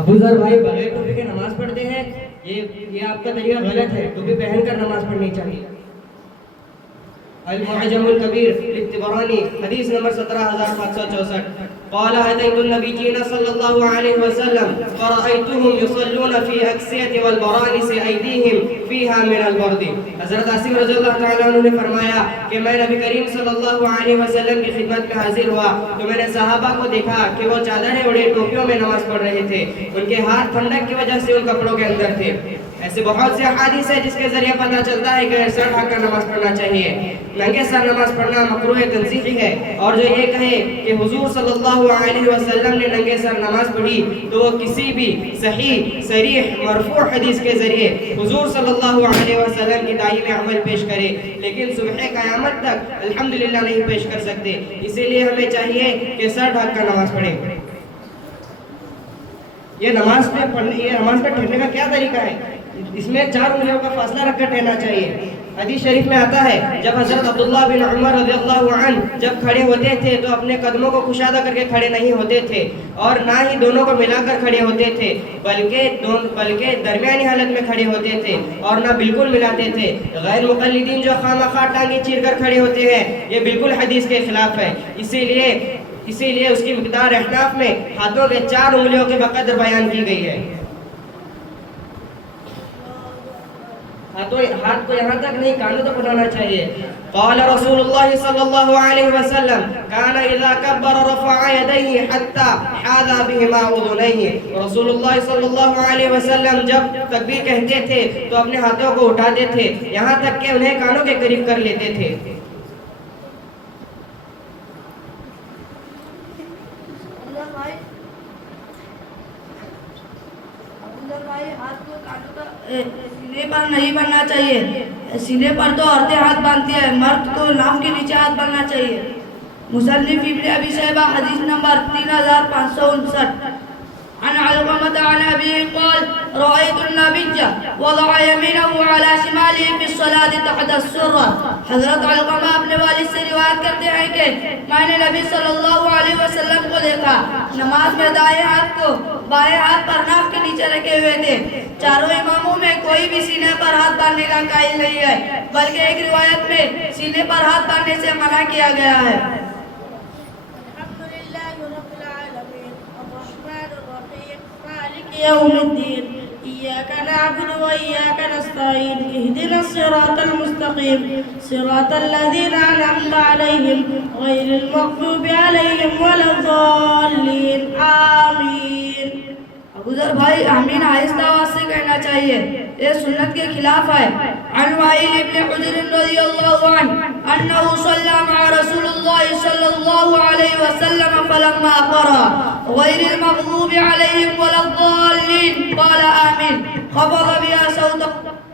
ابو ذر بھائی بغیر ٹوپی کے نماز پڑھتے ہیں، یہ آپ کا طریقہ غلط ہے، ٹوپی پہن کر نماز پڑھنی چاہیے۔ المعجم الكبير للطبراني حدیث نمبر 17764 قال أتيت النبي صلى الله عليه وسلم فرأيتهم يصلون في أكسية والبرانس أيديهم فيها من البرد۔ حضرت عاصم رضی اللہ تعالیٰ عنہ نے فرمایا کہ میں نبی کریم صلی اللہ علیہ وسلم کی خدمت میں حاضر ہوا تو میں نے صحابہ کو دیکھا کہ وہ چادریں اڑے ٹوپیوں میں نماز پڑھ رہے تھے، ان کے ہاتھ ٹھنڈک کی وجہ سے ان کپڑوں کے اندر تھے۔ ایسے بہت سے احادیث ہیں جس کے ذریعے پتہ چلتا ہے کہ سر ڈھک کر نماز پڑھنا چاہیے، ننگے سر نماز پڑھنا مکروہ تنزیہی ہے۔ اور جو یہ کہے کہ حضور صلی اللہ علیہ وسلم نے ننگے سر نماز پڑھی تو وہ کسی بھی صحیح صریح مرفوع حدیث کے ذریعے حضور صلی اللہ علیہ وسلم کی دائی عمل پیش کرے، لیکن صبح قیامت تک الحمدللہ نہیں پیش کر سکتے۔ اسی لیے ہمیں چاہیے کہ سر ڈھک کر نماز پڑھیں۔ یہ نماز پہ ٹھہرنے کا کیا طریقہ ہے؟ اس میں 4 انگلیوں کا فاصلہ رکھ کر ٹھہرنا چاہیے۔ حدیث شریف میں آتا ہے جب حضرت عبداللہ بن عمر رضی اللہ عنہ جب کھڑے ہوتے تھے تو اپنے قدموں کو کشادہ کر کے کھڑے نہیں ہوتے تھے، اور نہ ہی دونوں کو ملا کر کھڑے ہوتے تھے، بلکہ درمیانی حالت میں کھڑے ہوتے تھے اور نہ بالکل ملاتے تھے۔ غیر مقلدین جو خواہ ٹانگیں چیر کر کھڑے ہوتے ہیں، یہ بالکل حدیث کے خلاف ہے۔ اسی لیے اس کی مقدار احناف میں ہاتھوں کے 4 انگلیوں کے بقدر بیان کی گئی ہے۔ ہاتھ کو یہاں تک نہیں، کانوں تک اٹھانا چاہیے۔ قال رسول اللہ صلی اللہ علیہ وسلم كان اذا كبر رفع يديه حتى حاذا بهما اذنيه۔ رسول اللہ صلی اللہ علیہ وسلم جب تکبیر کہتے تھے تو اپنے ہاتھوں کو اٹھاتے تھے یہاں تک کہ انہیں کانوں کے قریب کر لیتے تھے۔ سینے پر نہیں بننا چاہیے، سینے پر تو عورتیں ہاتھ باندھتی ہیں، مرد کو ناف کے نیچے ہاتھ بننا چاہیے۔ مصنف ابن ابی شیبہ حدیث نمبر 3559 عن علقمة عن أبيه قال رأيت النبي وضع يمينه على شماله في الصلاة تحت السرة۔ حضرت علقمہ اپنے والد سے روایت کرتے ہیں کہ میں نے نبی صلی اللہ علیہ وسلم کو دیکھا نماز میں دائیں ہاتھ کو بائیں ہاتھ پر ناف کے نیچے رکھے ہوئے تھے۔ چاروں اماموں میں کوئی بھی سینے پر ہاتھ باندھنے کا قائل نہیں ہے، بلکہ ایک روایت میں سینے پر ہاتھ باندھنے سے منع کیا گیا ہے۔ يوم الدين إياك نعبد وإياك نستعين اهدنا الصراط المستقيم صراط الذين أنعمت عليهم غير المغضوب عليهم ولا الضالين آمین۔ ابو ذر بھائی آمین آہستہ آواز سے کہنا چاہیے، یہ سنت کے خلاف ہے۔ عن وائل ابن حجر رضی اللہ عنہ انه صلى مع رسول الله صلى الله عليه وسلم فلما قرأ غير المغضوب عليهم ولا الضالين قال آمین خفض بها صوته۔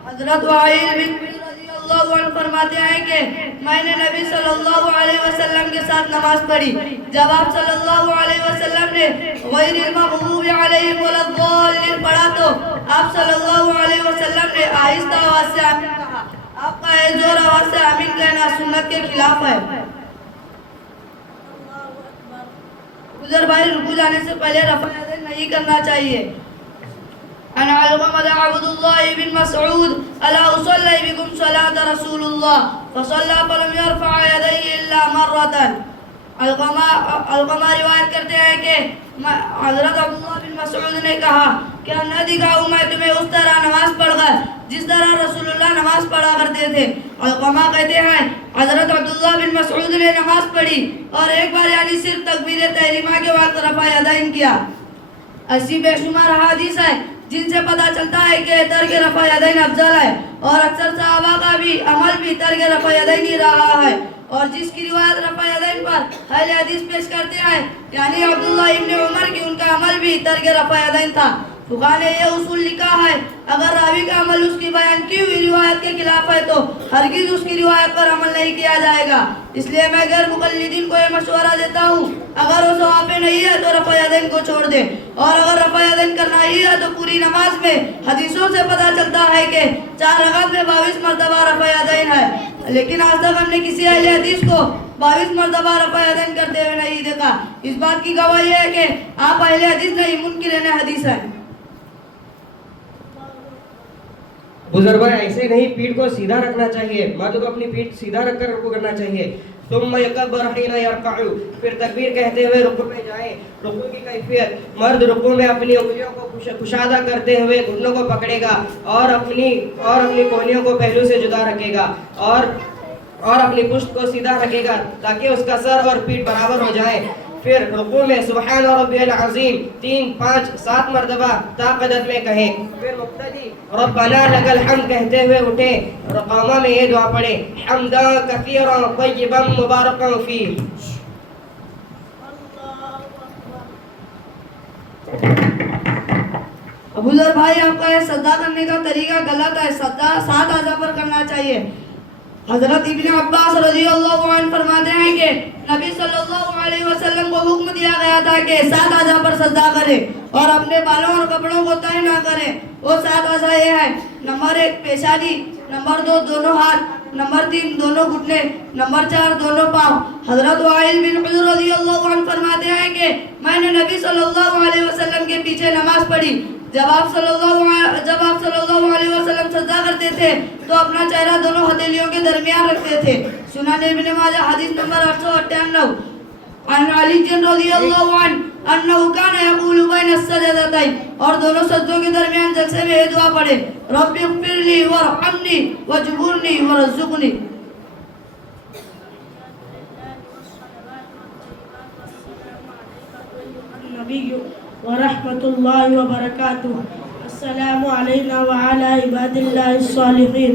حضرت وائل بن رضی اللہ عنہ فرماتے ہیں کہ میں نے نبی صلی اللہ علیہ وسلم کے ساتھ نماز پڑھی، جب آپ صلی اللہ علیہ وسلم نے غیر المغضوب علیہم ولا الضالین پڑھا تو آپ صلی اللہ علیہ وسلم نے آہستہ آواز سے آمین کہا۔ آپ کا زور آواز سے آمین کہنا سنت کے خلاف ہے۔ گزر بھائی رکوع جانے سے پہلے رفع یدین نہیں کرنا چاہیے۔ عن علقمة عبد الله بن مسعود ألا أصلي بكم صلاة رسول الله فصلى فلم يرفع يديه إلا مرة۔ علقمہ روایت کرتے ہیں کہ حضرت عبداللہ بن مسعود نے کہا کہ نہ دکھاؤں میں تمہیں اس طرح نماز پڑھ کر جس طرح رسول اللہ نماز پڑھا کرتے تھے۔ علقمہ کہتے ہیں حضرت عبداللہ بن مسعود نے نماز پڑھی اور ایک بار یعنی صرف تکبیر تحریمہ کے وقت رفع یدین کیا۔ ایسی بے شمار حدیث ہے جن سے پتہ چلتا ہے کہ ترک رفع یدین افضل ہے، اور اکثر صحابہ کا بھی عمل بھی ترک رفع یدین ہی رہا ہے، اور جس کی روایت رفع یدین پر اہل حدیث پیش کرتے ہیں یعنی عبداللہ ابن عمر کی ان کا عمل بھی ترک رفع یدین تھا۔ فقہاء نے یہ اصول لکھا ہے اگر راوی کا عمل اس کی بیان کی ہوئی روایت کے خلاف ہے تو ہرگز اس کی روایت پر عمل نہیں کیا جائے گا۔ اس لیے میں غیر مقلدین کو یہ مشورہ دیتا ہوں اگر وہ ثواب پہ نہیں ہے تو رفع یدین کو چھوڑ دے، اور اگر رفع یدین کرنا ہی ہے تو پوری نماز میں حدیثوں سے پتہ چلتا ہے کہ 4 رکعت میں 22 مرتبہ رفع یدین ہے، لیکن آج تک ہم نے کسی اہل حدیث کو 22 مرتبہ رفع یدین کرتے ہوئے نہیں دیکھا. اس بات کی گواہی ہے کہ آپ اہل حدیث نہیں منکرین حدیث ہیں. بزرگوں ایسے نہیں پیٹھ کو سیدھا رکھنا چاہیے، مردوں کو اپنی پیٹھ سیدھا رکھ کر رکوع کرنا چاہیے. ثم یکبر حین یرکع، پھر تکبیر کہتے ہوئے رکوع میں جائیں. رکوع کی کیفیت: مرد رکوع میں اپنی انگلیوں کو کشادہ کرتے ہوئے گھٹنوں کو پکڑے گا اور اپنی کونیوں کو پہلو سے جدا رکھے گا اور اپنی پشت کو سیدھا رکھے گا تاکہ اس کا سر اور پیٹھ برابر ہو جائے. پھر رکوع میں سبحان ربی العظیم 3 5 7 مرتبہ طاقت میں کہیں. پھر مقتدی ربنا لک الحمد کہتے ہوئے اٹھیں. قامہ میں یہ دعا پڑھیں: حمدا کثیرا طیبا مبارکا فیہ. ابو ذر بھائی آپ کا یہ سجدہ کرنے کا طریقہ غلط ہے. سجدہ 7 اعضاء پر کرنا چاہیے. حضرت ابن عباس رضی اللہ عنہ فرماتے ہیں کہ نبی صلی اللہ علیہ وسلم کو حکم دیا گیا تھا کہ 7 اعضاء پر سجدہ کرے اور اپنے بالوں اور کپڑوں کو طے نہ کرے. وہ 7 اعضاء یہ ہیں: نمبر 1 پیشانی، نمبر 2 دونوں ہاتھ، نمبر 3 دونوں گھٹنے، نمبر 4 دونوں پاؤں. حضرت وائل بن حجر رضی اللہ عنہ فرماتے ہیں کہ میں نے نبی صلی اللہ علیہ وسلم کے پیچھے نماز پڑھی. جب آپ صلی اللہ علیہ وسلم سجدہ کرتے تھے تو اپنا چہرہ دونوں ہتھیلیوں کے درمیان رکھتے تھے. سنن ابن ماجہ حدیث نمبر 898. عن علی رضی اللہ عنہ انہ کان یقول بین السجدتین، اور دونوں سجدوں کے درمیان جلسے میں یہ دعا پڑھے: رب اغفر لی وارحمنی واجبرنی وارزقنی. النبي ورحمة الله وبركاته. السلام علينا وعلى عباد الله الصالحين.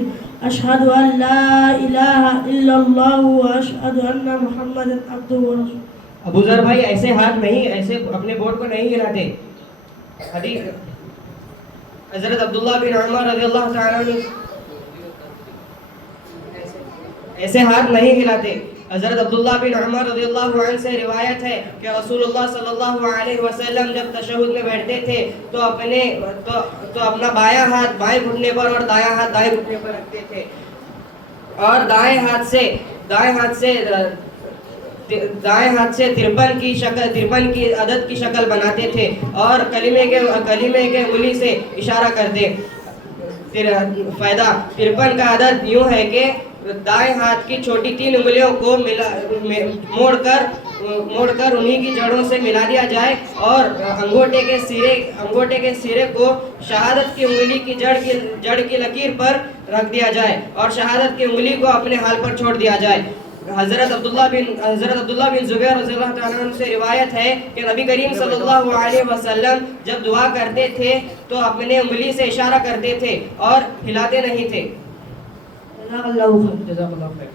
أشهد أن لا إله إلا الله وأشهد أن محمدا عبده ورسوله. ابو ذر بھائی ایسے ہاتھ نہیں، ایسے اپنے بورڈ کو نہیں ہلاتے. حدیث حضرت عبداللہ بن عمر رضی اللہ تعالیٰ عنہ ایسے ہاتھ نہیں ہلاتے. حضرت عبداللہ بن عمر رضی اللہ عنہ سے روایت ہے کہ رسول اللہ صلی اللہ علیہ وسلم جب تشہد میں بیٹھتے تھے تو اپنا بایاں ہاتھ بائیں گھٹنے پر اور دایاں ہاتھ دائیں گھٹنے پر رکھتے تھے اور دائیں ہاتھ سے 53 کی عدد کی شکل بناتے تھے اور کلمے کے انگلی سے اشارہ کرتے. فائدہ 53 کا عدد یوں ہے کہ دائیں ہاتھ کی چھوٹی 3 انگلیوں کو موڑ کر انہی کی جڑوں سے ملا دیا جائے اور انگوٹھے کے سرے کو شہادت کی انگلی کی جڑ کی لکیر پر رکھ دیا جائے اور شہادت کی انگلی کو اپنے حال پر چھوڑ دیا جائے. حضرت عبداللہ بن زبیر رضی اللہ تعالیٰ عنہ سے روایت ہے کہ نبی کریم صلی اللہ علیہ وسلم جب دعا کرتے تھے تو اپنے انگلی سے اشارہ کرتے تھے اور ہلاتے نہیں تھے. جزاک اللہ خیر. جزاک اللہ خیر.